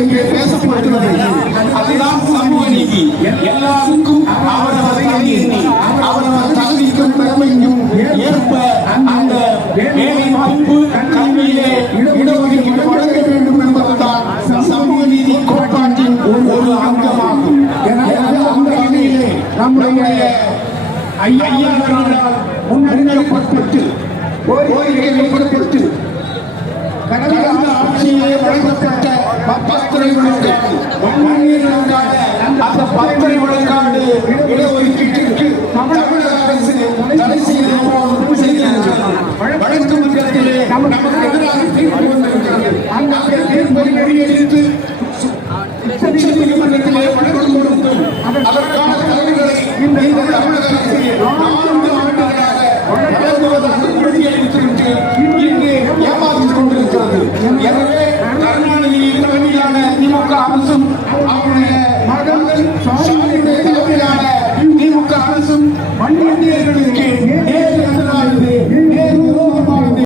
இங்கே பேசப்படுகிறது அதுதான் சமூக நீதி. எல்லாருக்கும் அவரவர் தகுதி அவரவர் தகுதிக்கும் திறமைக்கும் ஏற்ப அந்த வேலை வாய்ப்பு கல்வியிலே இடஒதுக்கீடு வழங்க வேண்டும் என்பதுதான் சமூக நீதி கோட்பாட்டின் ஒரு அங்கமாகும். எனவே அந்த வகையிலே நம்முடைய ஐயா அவர்களால் முன்னெடுக்கப்பட்டு கோரிக்கை வைக்கப்பட்டு ஆட்சியிலே வழங்கப்பட்ட பத்திரை விழுக்காடு மண்ணில் விழுக்காடு அந்த பத்திரை விழுக்காடு இடஒதுக்கீட்டிற்கு தமிழக அரசு தடை செய்து வழக்கு மன்றத்திலே நமக்கு எதிராக திமுக அரசும் அவருடைய மகன்கள் திமுக அரசும் மண்ணியர்களுடைய